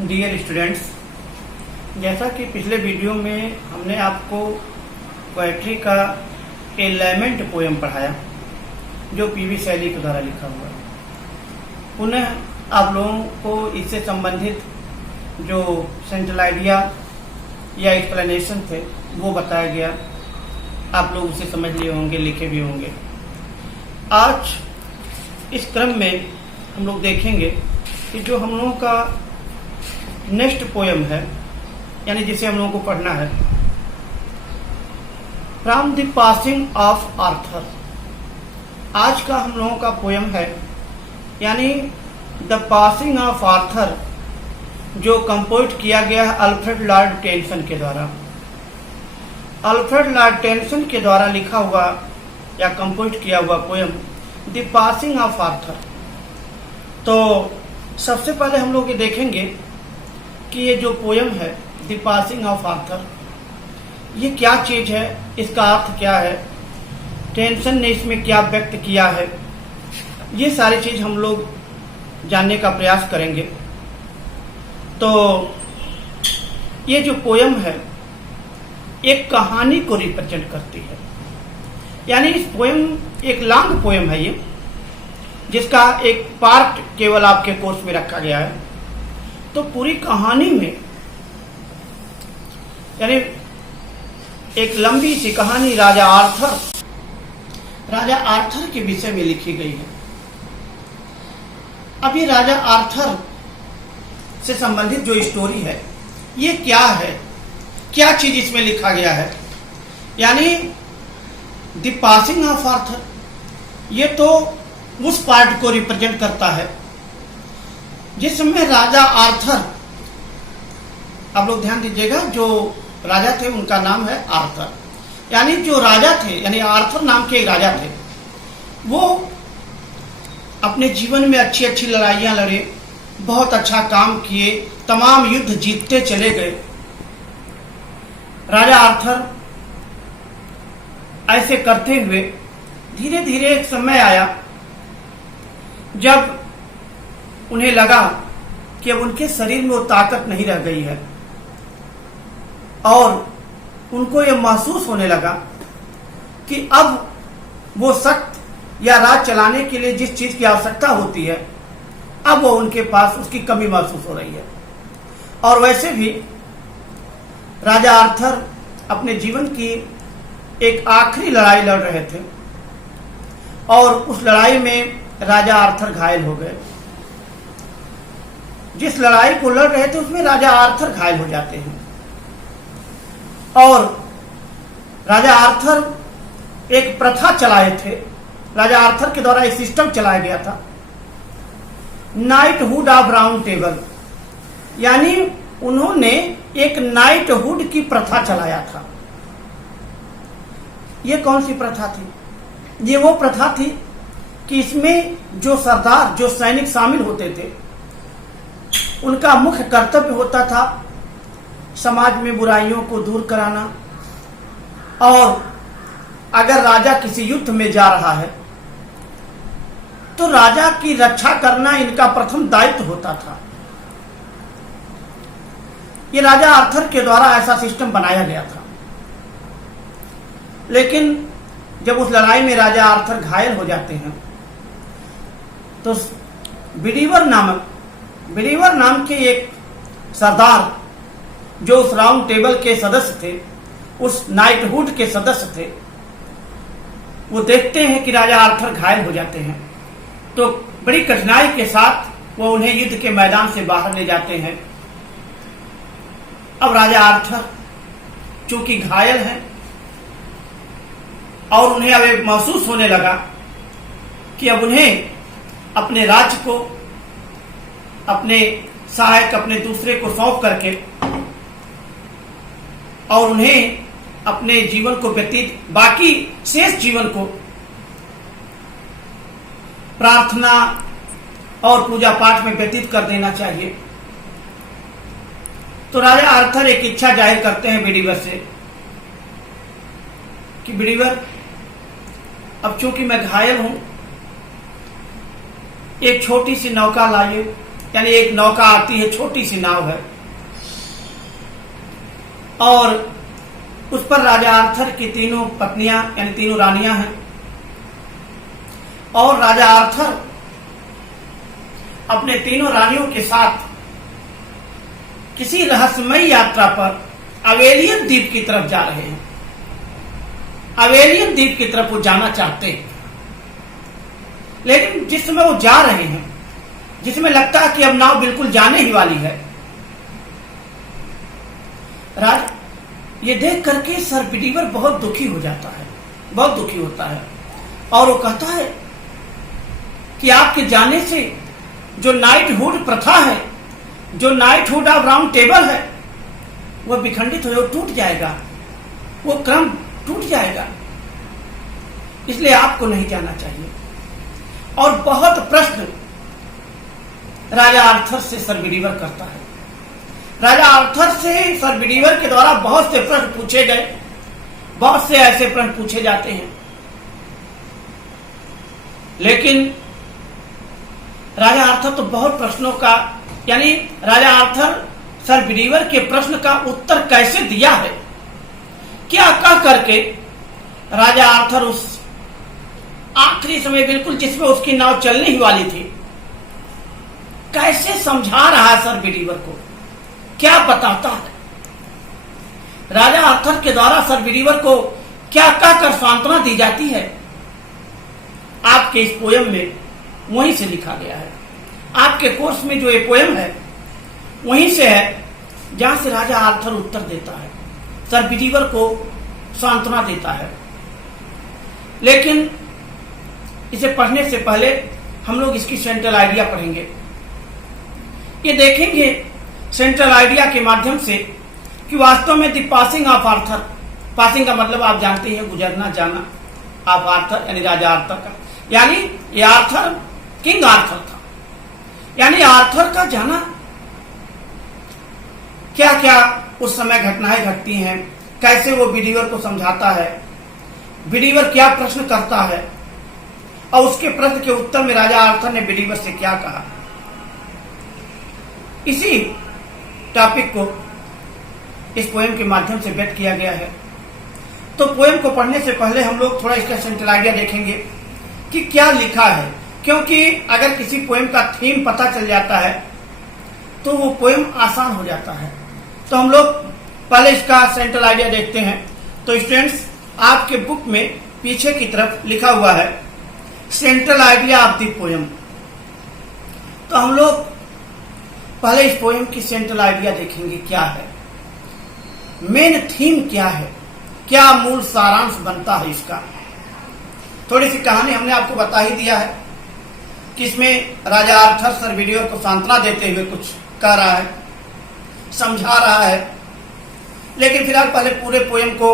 Dear students, जैसा कि पिछले वीडियो में हमने आपको पोएट्री का ए लैमेंट पोएम पढ़ाया जो पीवी शैली के द्वारा लिखा हुआ है। पुनः आप लोगों को इससे संबंधित जो सेंट्रल आइडिया या एक्सप्लेनेशन थे वो बताया गया। आप लोग उसे समझ लिए होंगे, लिखे भी होंगे। आज इस क्रम में हम लोग देखेंगे कि जो हम लोगों का नेक्स्ट पोएम है, यानी जिसे हम लोगों को पढ़ना है, from the passing of Arthur. आज का हम लोगों का पोएम है, यानी द पासिंग ऑफ आर्थर, जो कंपोज किया गया है अल्फ्रेड लॉर्ड टेनिसन के द्वारा। अल्फ्रेड लॉर्ड टेनिसन के द्वारा लिखा हुआ या कंपोज किया हुआ poem the passing of Arthur. तो सबसे पहले हम लोग ये देखेंगे कि ये जो पोएम है द पासिंग ऑफ आर्थर, ये क्या चीज है, इसका अर्थ क्या है, टेनिसन ने इसमें क्या व्यक्त किया है, ये सारी चीज हम लोग जानने का प्रयास करेंगे। तो ये जो पोएम है एक कहानी को रिप्रेजेंट करती है, यानी इस पोएम एक लॉन्ग पोएम है ये, जिसका एक पार्ट केवल आपके कोर्स में रखा गया है। तो पूरी कहानी में, यानी एक लंबी सी कहानी राजा आर्थर के विषय में लिखी गई है। अब ये राजा आर्थर से संबंधित जो स्टोरी है, ये क्या है, क्या चीज इसमें लिखा गया है, यानी द पासिंग ऑफ आर्थर, ये तो उस पार्ट को रिप्रेजेंट करता है जिसमें राजा आर्थर, आप लोग ध्यान दीजिएगा, जो राजा थे उनका नाम है आर्थर, यानी जो राजा थे, यानी आर्थर नाम के एक राजा थे, वो अपने जीवन में अच्छी अच्छी लड़ाइयां लड़े, बहुत अच्छा काम किए, तमाम युद्ध जीतते चले गए। राजा आर्थर ऐसे करते हुए धीरे धीरे एक समय आया जब उन्हें लगा कि अब उनके शरीर में वो ताकत नहीं रह गई है, और उनको ये महसूस होने लगा कि अब वो सख्त या राज चलाने के लिए जिस चीज की आवश्यकता होती है, अब वो उनके पास उसकी कमी महसूस हो रही है। और वैसे भी राजा आर्थर अपने जीवन की एक आखिरी लड़ाई लड़ रहे थे, और उस लड़ाई में राजा आर्थर घायल हो गए। जिस लड़ाई को लड़ रहे थे उसमें राजा आर्थर घायल हो जाते हैं, और राजा आर्थर एक प्रथा चलाए थे। राजा आर्थर के द्वारा एक सिस्टम चलाया गया था, नाइटहुड ऑफ राउंड टेबल, यानी उन्होंने एक नाइटहुड की प्रथा चलाया था। ये कौन सी प्रथा थी? ये वो प्रथा थी कि इसमें जो सरदार, जो सैनिक शामिल होते थे, उनका मुख्य कर्तव्य होता था समाज में बुराइयों को दूर कराना, और अगर राजा किसी युद्ध में जा रहा है तो राजा की रक्षा करना इनका प्रथम दायित्व होता था। ये राजा आर्थर के द्वारा ऐसा सिस्टम बनाया गया था। लेकिन जब उस लड़ाई में राजा आर्थर घायल हो जाते हैं तो बिडीवर नाम के एक सरदार, जो उस राउंड टेबल के सदस्य थे, उस नाइटहुड के सदस्य थे, वो देखते हैं कि राजा आर्थर घायल हो जाते हैं, तो बड़ी कठिनाई के साथ वो उन्हें युद्ध के मैदान से बाहर ले जाते हैं। अब राजा आर्थर चूंकि घायल हैं, और उन्हें अब एक महसूस होने लगा कि अब उन्हें अपने राज्य को अपने सहायक, अपने दूसरे को सौंप करके, और उन्हें अपने जीवन को बाकी शेष जीवन को प्रार्थना और पूजा पाठ में व्यतीत कर देना चाहिए। तो राजा आर्थर एक इच्छा जाहिर करते हैं बिडीवर से कि बिडीवर, अब चूंकि मैं घायल हूं, एक छोटी सी नौका लाइए यानी एक नौका आती है, छोटी सी नाव है, और उस पर राजा आर्थर की तीनों पत्नियां यानी तीनों रानियां हैं, और राजा आर्थर अपने तीनों रानियों के साथ किसी रहस्यमयी यात्रा पर अवेलियन द्वीप की तरफ जा रहे हैं। अवेलियन द्वीप की तरफ वो जाना चाहते हैं, लेकिन जिस समय वो जा रहे हैं, जिसमें लगता है कि अब नाव बिल्कुल जाने ही वाली है, राज ये देख करके सर बिडीवर बहुत दुखी हो जाता है, बहुत दुखी होता है, और वो कहता है कि आपके जाने से जो नाइटहुड प्रथा है, जो नाइटहुड ऑफ राउंड टेबल है, वह विखंडित हो, टूट जाएगा, वो क्रम टूट जाएगा, इसलिए आपको नहीं जाना चाहिए। और बहुत प्रश्न राजा आर्थर से सर बिडीवर करता है। राजा आर्थर से सर बिडीवर के द्वारा बहुत से प्रश्न पूछे गए, बहुत से ऐसे प्रश्न पूछे जाते हैं, लेकिन राजा आर्थर तो बहुत प्रश्नों का, यानी राजा आर्थर सर बिडीवर के प्रश्न का उत्तर कैसे दिया है, क्या कह करके राजा आर्थर उस आखिरी समय बिल्कुल जिसमें उसकी नाव चलने ही वाली थी, कैसे समझा रहा है सर बिडीवर को, क्या बताता है। राजा आर्थर के द्वारा सर बिडीवर को क्या कहकर सांत्वना दी जाती है, आपके इस पोयम में वहीं से लिखा गया है। आपके कोर्स में जो ये पोयम है वहीं से है, जहां से राजा आर्थर उत्तर देता है, सर बिडीवर को सांत्वना देता है। लेकिन इसे पढ़ने से पहले हम लोग इसकी सेंट्रल आइडिया पढ़ेंगे। ये देखेंगे सेंट्रल आइडिया के माध्यम से कि वास्तव में the passing of Arthur, passing का मतलब आप जानते हैं गुजरना, जाना, ऑफ आर्थर यानी राजा आर्थर का, यानी ये आर्थर किंग आर्थर था, यानी आर्थर का जाना, क्या क्या उस समय घटनाएं घटती हैं, कैसे वो बिडीवर को समझाता है, बिडीवर क्या प्रश्न करता है, और उसके प्रश्न के उत्तर में राजा आर्थर ने बिडीवर से क्या कहा। इसी टॉपिक को इस पोएम के माध्यम से व्यक्त किया गया है। तो पोएम को पढ़ने से पहले हम लोग थोड़ा इसका सेंट्रल आइडिया देखेंगे कि क्या लिखा है, क्योंकि अगर किसी पोएम का थीम पता चल जाता है तो वो पोएम आसान हो जाता है। तो हम लोग पहले इसका सेंट्रल आइडिया देखते हैं। तो स्टूडेंट्स, आपके बुक में पीछे की तरफ लिखा हुआ है central idea of the poem. तो हम लोग पहले इस पोएम की सेंट्रल आइडिया देखेंगे, क्या है, मेन थीम क्या है, क्या मूल सारांश बनता है इसका। थोड़ी सी कहानी हमने आपको बता ही दिया है कि इसमें राजा आर्थर सर बिडीवर को सांत्वना देते हुए कुछ कह रहा है, समझा रहा है। लेकिन फिलहाल पहले पूरे पोएम को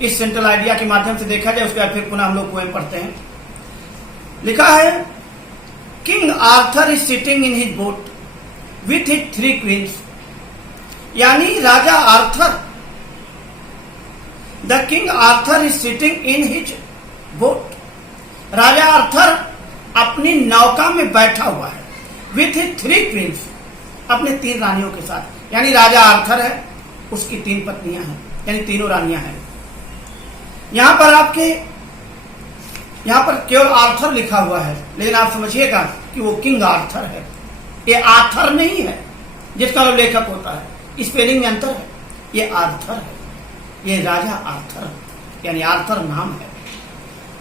इस सेंट्रल आइडिया के माध्यम से देखा जाए, उसके बाद फिर पुनः हम लोग पोएम पढ़ते हैं। लिखा है, King Arthur is sitting in his boat with his 3 queens, यानी राजा Arthur, the King Arthur is sitting in his boat, राजा आर्थर अपनी नौका में बैठा हुआ है, विथ हिज 3 क्वींस, अपने 3 रानियों के साथ, यानी राजा आर्थर है, उसकी 3 पत्नियां हैं, यानी तीनों रानियां हैं। यहां पर आपके, यहां पर केवल आर्थर लिखा हुआ है, लेकिन आप समझिएगा कि वो किंग आर्थर है, ये आर्थर नहीं है जिसका नाम लेखक होता है, स्पेलिंग में अंतर है, ये आर्थर है, ये राजा आर्थर, यानी आर्थर नाम है।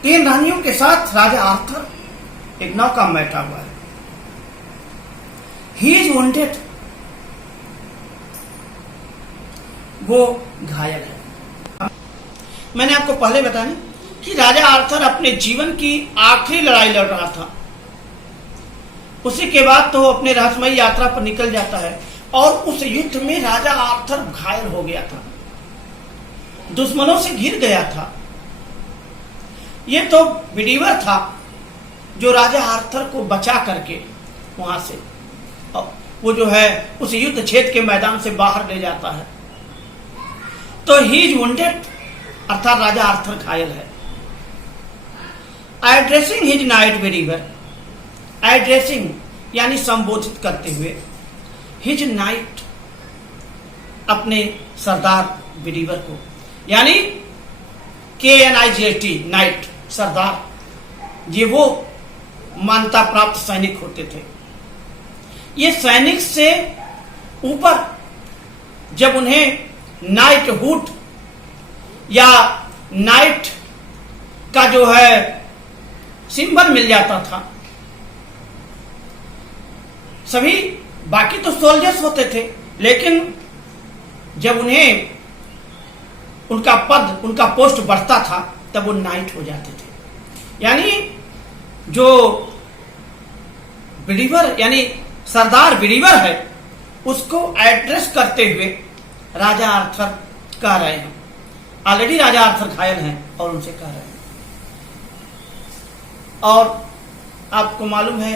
3 रानियों के साथ राजा आर्थर एक नौका में बैठा हुआ है। ही इज वॉन्टेड, वो घायल है। मैंने आपको पहले बताया कि राजा आर्थर अपने जीवन की आखिरी लड़ाई लड़ रहा था, उसी के बाद तो वो अपने रहस्यमयी यात्रा पर निकल जाता है, और उस युद्ध में राजा आर्थर घायल हो गया था, दुश्मनों से घिर गया था। ये तो बिडीवर था जो राजा आर्थर को बचा करके वहां से वो जो है उस युद्ध क्षेत्र के मैदान से बाहर ले जाता है। तो ही इज वुंडेड, अर्थात राजा आर्थर घायल है। एड्रेसिंग हिज नाइट बिडीवर, एड्रेसिंग यानी संबोधित करते हुए हिज नाइट, अपने सरदार बिलीवर को, यानी KNIGHT नाइट, सरदार, ये वो मान्यता प्राप्त सैनिक होते थे। ये सैनिक से ऊपर जब उन्हें नाइट हुड या नाइट का जो है सिंबल मिल जाता था, सभी बाकी तो सोल्जर्स होते थे, लेकिन जब उन्हें उनका पद, उनका पोस्ट बढ़ता था, तब वो नाइट हो जाते थे। यानी जो बिलीवर यानी सरदार बिलीवर है, उसको एड्रेस करते हुए राजा आर्थर कह रहे हैं। ऑलरेडी राजा आर्थर घायल हैं और उनसे कह रहे हैं। और आपको मालूम है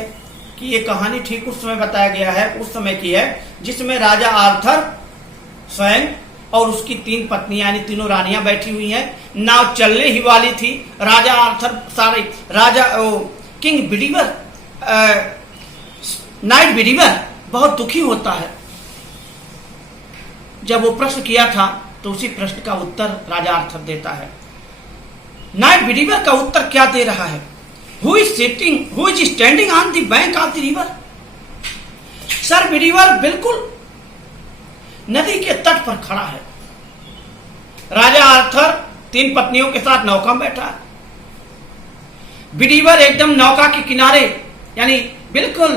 कि ये कहानी ठीक उस समय बताया गया है, उस समय की है जिसमें राजा आर्थर स्वयं और उसकी 3 पत्नियां यानी तीनों रानियां बैठी हुई हैं। नाव चलने ही वाली थी। राजा Arthur king Bedivere, knight Bedivere बहुत दुखी होता है। जब वो प्रश्न किया था तो उसी प्रश्न का उत्तर राजा आर्थर देता है। नाइट बिलीवर का उत्तर क्या दे रहा है? Who is standing on the bank of the river? Sir believer बिल्कुल नदी के तट पर खड़ा है। राजा आर्थर 3 पत्नियों के साथ नौका में बैठा है। बिलीवर एकदम नौका के किनारे, यानी बिल्कुल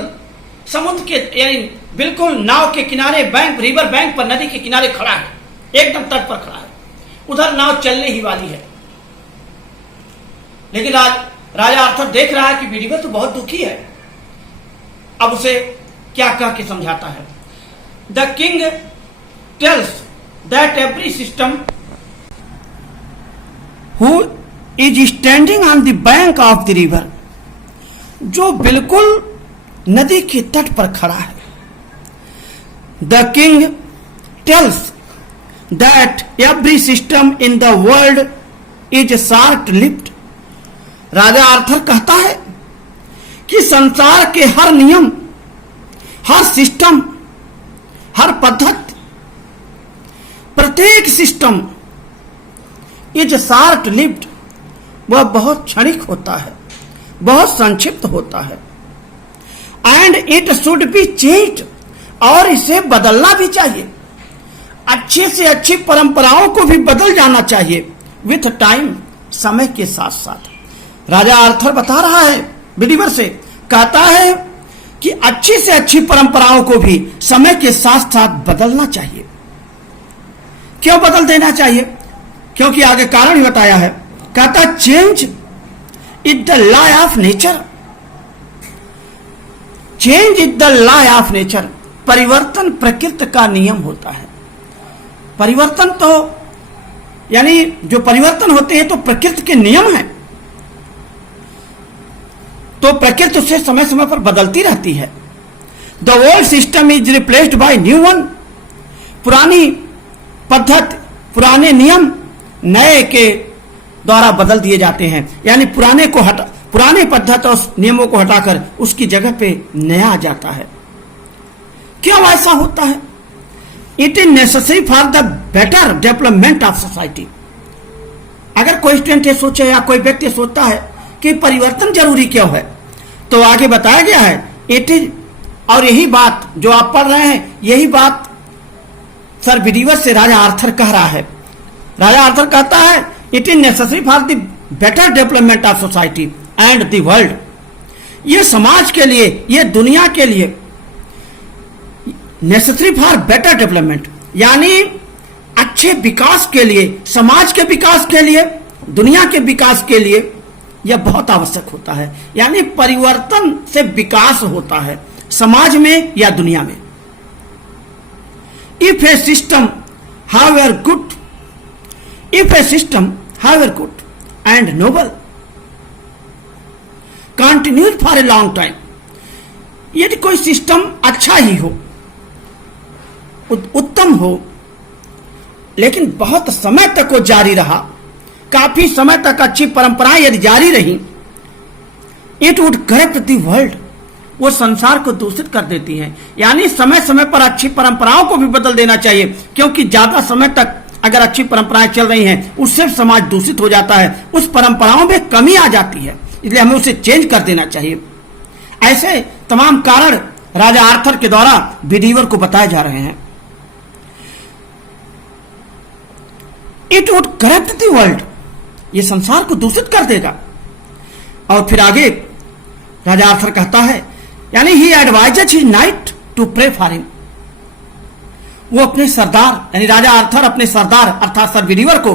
समुद्र के, यानी बिल्कुल नाव के किनारे, बैंक, रिवर बैंक पर, नदी के किनारे खड़ा है, एकदम तट पर खड़ा है। उधर नाव चलने ही वाली है, लेकिन राजा आर्थर देख रहा है कि बिलीवर तो बहुत दुखी है। अब उसे क्या कह के समझाता है? The king tells that every system who is standing on the bank of the river, जो बिल्कुल नदी के तट पर खड़ा है। The king tells that every system in the world is short lived. राजा आर्थर कहता है कि संसार के हर नियम, हर सिस्टम, हर पद्धति, प्रत्येक सिस्टम इज शॉर्ट लिव्ड, वह बहुत क्षणिक होता है, बहुत संक्षिप्त होता है। And it should be changed, और इसे बदलना भी चाहिए। अच्छे से अच्छी परंपराओं को भी बदल जाना चाहिए विथ टाइम, समय के साथ साथ। राजा आर्थर बता रहा है बिलीवर से, कहता है कि अच्छी से अच्छी परंपराओं को भी समय के साथ साथ बदलना चाहिए। क्यों बदल देना चाहिए? क्योंकि आगे कारण ही बताया है। कहता change is the law of nature, change is the law of nature. परिवर्तन प्रकृति का नियम होता है। परिवर्तन तो यानी जो परिवर्तन होते हैं तो प्रकृति के नियम है, तो प्रकृति उससे समय समय पर बदलती रहती है। The old system is replaced by new one. पुरानी पद्धति, पुराने नियम नए के द्वारा बदल दिए जाते हैं, यानी पुराने पद्धति और नियमों को हटाकर उसकी जगह पे नया आ जाता है। क्यों ऐसा होता है? It is necessary for the better development of society. अगर कोई स्टूडेंट सोचे या कोई व्यक्ति सोचता है कि परिवर्तन जरूरी क्यों है, तो आगे बताया गया है इट इज, और यही बात जो आप पढ़ रहे हैं, यही बात सर बिलीवर से राजा आर्थर कह रहा है। राजा आर्थर कहता है it is necessary for the better development of society and the world. ये समाज के लिए, ये दुनिया के लिए नेसेसरी फॉर बेटर डेवलपमेंट, यानी अच्छे विकास के लिए, समाज के विकास के लिए, दुनिया के विकास के लिए यह बहुत आवश्यक होता है। यानी परिवर्तन से विकास होता है समाज में या दुनिया में। If a system however good, if a system however good and noble continued for a long time, यदि कोई सिस्टम अच्छा ही हो, उत्तम हो, लेकिन बहुत समय तक वो जारी रहा, काफी समय तक अच्छी परंपराएं यदि जारी रही, it would corrupt the world, वो संसार को दूषित कर देती हैं। यानी समय समय पर अच्छी परंपराओं को भी बदल देना चाहिए, क्योंकि ज्यादा समय तक अगर अच्छी परंपराएं चल रही हैं उससे समाज दूषित हो जाता है, उस परंपराओं में कमी आ जाती है, इसलिए हमें उसे चेंज कर देना चाहिए। ऐसे तमाम कारण राजा आर्थर के द्वारा बिलीवर को बताए जा रहे हैं। It would corrupt the world, ये संसार को दूषित कर देगा। और फिर आगे राजा आर्थर कहता है, यानी he advises his knight to pray for him, वो अपने सरदार यानी राजा आर्थर अपने सरदार अर्थात सर बिलीवर को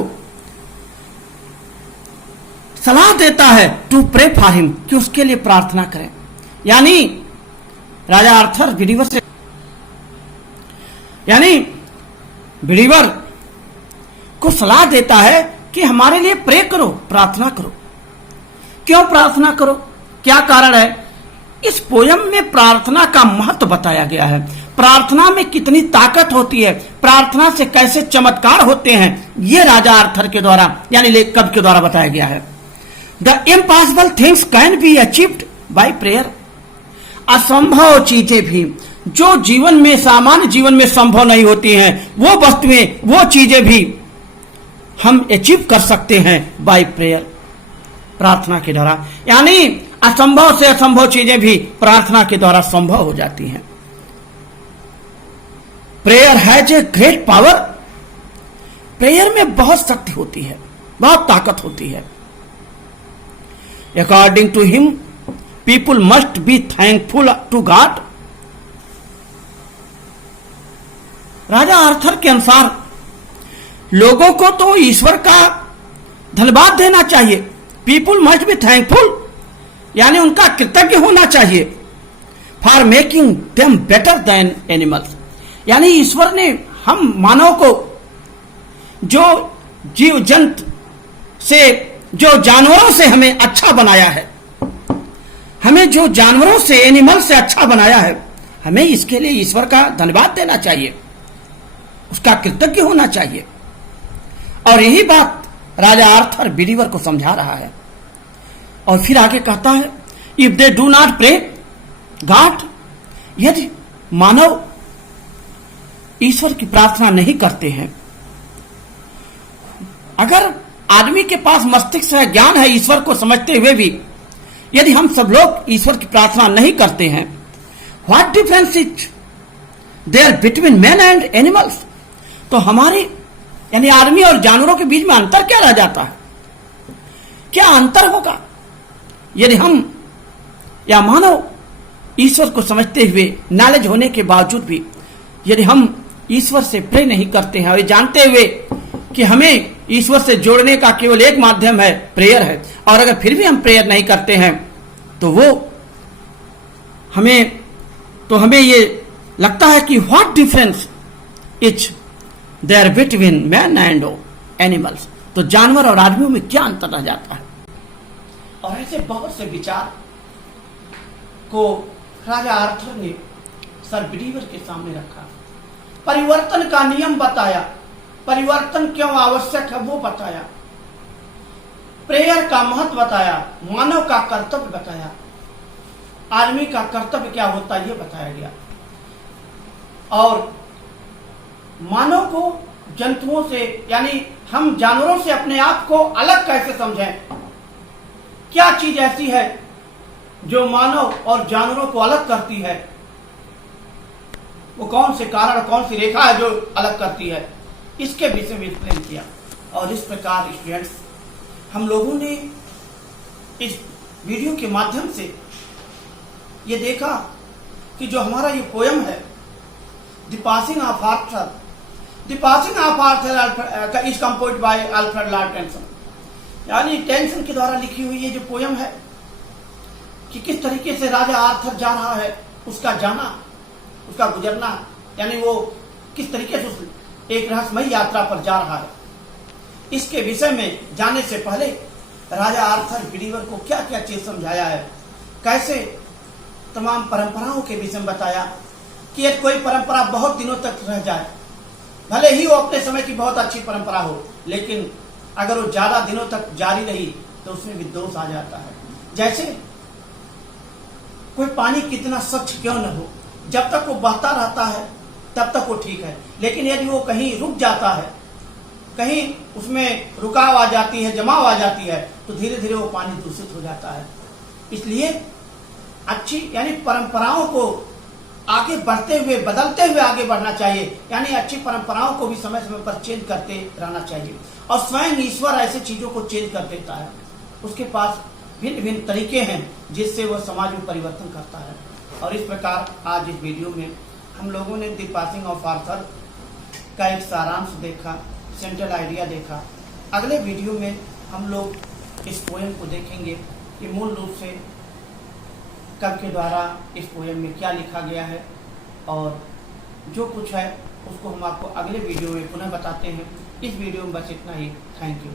सलाह देता है टू प्रे फॉर हिम, कि उसके लिए प्रार्थना करें। यानी राजा आर्थर बिलीवर से यानी बिलीवर को सलाह देता है कि हमारे लिए प्रे करो, प्रार्थना करो। क्यों प्रार्थना करो, क्या कारण है? इस पोयम में प्रार्थना का महत्व बताया गया है, प्रार्थना में कितनी ताकत होती है, प्रार्थना से कैसे चमत्कार होते हैं, ये राजा आर्थर के द्वारा यानी कवि के द्वारा बताया गया है। The impossible things can be achieved by prayer, असंभव चीजें भी जो जीवन में सामान्य जीवन में संभव नहीं होती हैं, वो वस्तुएं वो चीजें भी हम अचीव कर सकते हैं बाय प्रेयर, प्रार्थना के द्वारा। यानी असंभव से असंभव चीजें भी प्रार्थना के द्वारा संभव हो जाती हैं। Prayer has a great power, prayer में बहुत शक्ति होती है, बहुत ताकत होती है। According to him people must be thankful to God, राजा आर्थर के अनुसार लोगों को तो ईश्वर का धन्यवाद देना चाहिए। पीपुल मस्ट बी थैंकफुल यानी उनका कृतज्ञ होना चाहिए। For making them better than animals, यानी ईश्वर ने हम मानव को जो जीव जंतु से जो जानवरों से हमें अच्छा बनाया है, हमें जो जानवरों से एनिमल से अच्छा बनाया है, हमें इसके लिए ईश्वर का धन्यवाद देना चाहिए, उसका कृतज्ञ होना चाहिए। और यही बात राजा आर्थर बिलीवर को समझा रहा है। और फिर आगे कहता है, if they do not pray God, यदि मानव ईश्वर की प्रार्थना नहीं करते हैं, अगर आदमी के पास मस्तिष्क है, ज्ञान है, ईश्वर को समझते हुए भी यदि हम सब लोग ईश्वर की प्रार्थना नहीं करते हैं, what difference is there between man and animals, तो हमारी यानी आदमी और जानवरों के बीच में अंतर क्या रह जाता है? क्या अंतर होगा यदि हम या मानव ईश्वर को समझते हुए, नॉलेज होने के बावजूद भी यदि हम ईश्वर से प्रे नहीं करते हैं, और ये जानते हुए कि हमें ईश्वर से जोड़ने का केवल एक माध्यम है, प्रेयर है, और अगर फिर भी हम प्रेयर नहीं करते हैं तो वो हमें ये लगता है कि what difference is there between man and animals, तो जानवर और आदमियों में क्या अंतर रह जाता है। और ऐसे बहुत से विचार को राजा आर्थर ने सर बिलीवर के सामने रखा, परिवर्तन का नियम बताया, परिवर्तन क्यों आवश्यक है वो बताया, प्रेयर का महत्व बताया, मानव का कर्तव्य बताया, आदमी का कर्तव्य क्या होता है ये बताया गया, और मानव को जंतुओं से यानी हम जानवरों से अपने आप को अलग कैसे समझें, क्या चीज ऐसी है जो मानव और जानवरों को अलग करती है, वो कौन से कारण, कौन सी रेखा है जो अलग करती है, इसके विषय में एक्सप्लेन किया। और इस प्रकार स्टूडेंट्स हम लोगों ने इस वीडियो के माध्यम से ये देखा कि जो हमारा ये पोयम है the passing of Arthur, the passing of Arthur is composed bye Alfred Lord tension, यानी टेंसन के द्वारा लिखी हुई ये जो पोयम है कि किस तरीके से राजा आर्थर जा रहा है, उसका जाना, उसका गुजरना, यानी वो किस तरीके से एक रहस्यमयी यात्रा पर जा रहा है। इसके विषय में जाने से पहले राजा आर्थर बिलीवर को क्या क्या चीज समझाया है, कैसे तमाम परंपराओं के विषय में बताया कि यदि कोई परंपरा बहुत दिनों तक रह जाए, भले ही वो अपने समय की बहुत अच्छी परंपरा हो, लेकिन अगर वो ज्यादा दिनों तक जारी रही तो उसमें भी दोष आ जाता है। जैसे कोई पानी कितना स्वच्छ क्यों न हो, जब तक वो बहता रहता है तब तक वो ठीक है, लेकिन यदि वो कहीं रुक जाता है, कहीं उसमें रुकाव आ जाती है, जमाव आ जाती है, तो धीरे धीरे वो पानी दूषित हो जाता है। इसलिए अच्छी यानी परंपराओं को आगे बढ़ते हुए, बदलते हुए आगे बढ़ना चाहिए, यानी अच्छी परंपराओं को भी समय समय पर चेंज करते रहना चाहिए। और स्वयं ईश्वर ऐसे चीजों को चेंज कर देता है, उसके पास भिन्न भिन्न तरीके हैं जिससे वह समाज में परिवर्तन करता है। और इस प्रकार आज इस वीडियो में हम लोगों ने द पासिंग ऑफ आर्थर का एक सारांश देखा, सेंट्रल आइडिया देखा। अगले वीडियो में हम लोग इस पोएम को देखेंगे कि मूल रूप से कवि के द्वारा इस पोएम में क्या लिखा गया है, और जो कुछ है उसको हम आपको अगले वीडियो में पुनः बताते हैं। इस वीडियो में बस इतना ही। Thank you.